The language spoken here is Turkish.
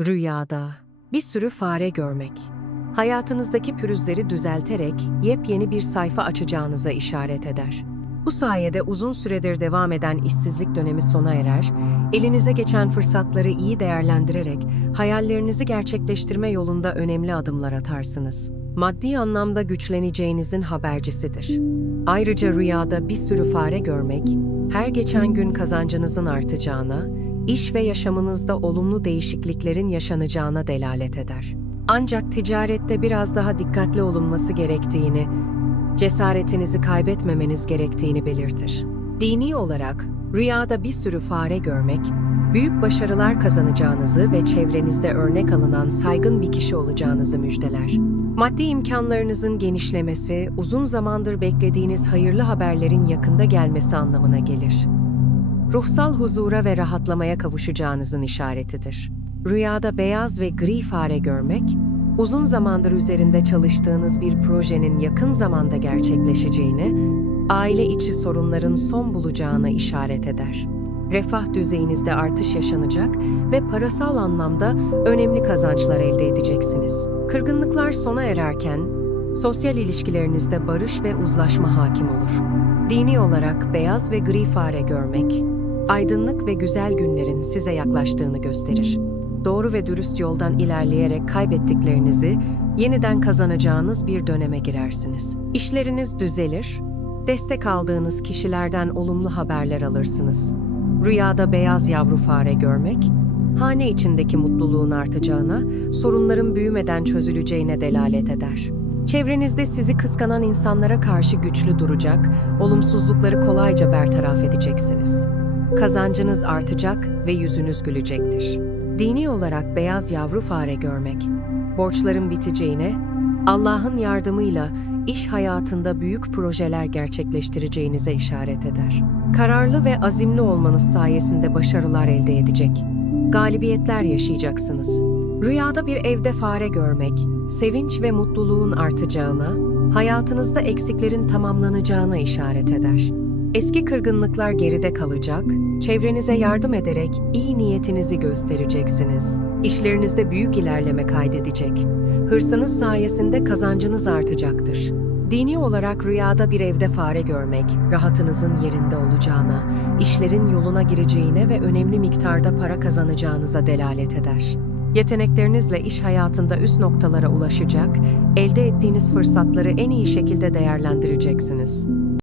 Rüyada bir sürü fare görmek. Hayatınızdaki pürüzleri düzelterek yepyeni bir sayfa açacağınıza işaret eder. Bu sayede uzun süredir devam eden işsizlik dönemi sona erer, elinize geçen fırsatları iyi değerlendirerek hayallerinizi gerçekleştirme yolunda önemli adımlar atarsınız. Maddi anlamda güçleneceğinizin habercisidir. Ayrıca rüyada bir sürü fare görmek, her geçen gün kazancınızın artacağına, iş ve yaşamınızda olumlu değişikliklerin yaşanacağına delalet eder. Ancak ticarette biraz daha dikkatli olunması gerektiğini, cesaretinizi kaybetmemeniz gerektiğini belirtir. Dini olarak rüyada bir sürü fare görmek, büyük başarılar kazanacağınızı ve çevrenizde örnek alınan saygın bir kişi olacağınızı müjdeler. Maddi imkanlarınızın genişlemesi, uzun zamandır beklediğiniz hayırlı haberlerin yakında gelmesi anlamına gelir. Ruhsal huzura ve rahatlamaya kavuşacağınızın işaretidir. Rüyada beyaz ve gri fare görmek, uzun zamandır üzerinde çalıştığınız bir projenin yakın zamanda gerçekleşeceğini, aile içi sorunların son bulacağına işaret eder. Refah düzeyinizde artış yaşanacak ve parasal anlamda önemli kazançlar elde edeceksiniz. Kırgınlıklar sona ererken, sosyal ilişkilerinizde barış ve uzlaşma hakim olur. Dini olarak beyaz ve gri fare görmek, aydınlık ve güzel günlerin size yaklaştığını gösterir. Doğru ve dürüst yoldan ilerleyerek kaybettiklerinizi yeniden kazanacağınız bir döneme girersiniz. İşleriniz düzelir, destek aldığınız kişilerden olumlu haberler alırsınız. Rüyada beyaz yavru fare görmek, hane içindeki mutluluğun artacağına, sorunların büyümeden çözüleceğine delalet eder. Çevrenizde sizi kıskanan insanlara karşı güçlü duracak, olumsuzlukları kolayca bertaraf edeceksiniz. Kazancınız artacak ve yüzünüz gülecektir. Dini olarak beyaz yavru fare görmek, borçların biteceğine, Allah'ın yardımıyla iş hayatında büyük projeler gerçekleştireceğinize işaret eder. Kararlı ve azimli olmanız sayesinde başarılar elde edecek, galibiyetler yaşayacaksınız. Rüyada bir evde fare görmek, sevinç ve mutluluğun artacağına, hayatınızda eksiklerin tamamlanacağına işaret eder. Eski kırgınlıklar geride kalacak, çevrenize yardım ederek iyi niyetinizi göstereceksiniz. İşlerinizde büyük ilerleme kaydedecek. Hırsınız sayesinde kazancınız artacaktır. Dini olarak rüyada bir evde fare görmek, rahatınızın yerinde olacağına, işlerin yoluna gireceğine ve önemli miktarda para kazanacağınıza delalet eder. Yeteneklerinizle iş hayatında üst noktalara ulaşacak, elde ettiğiniz fırsatları en iyi şekilde değerlendireceksiniz.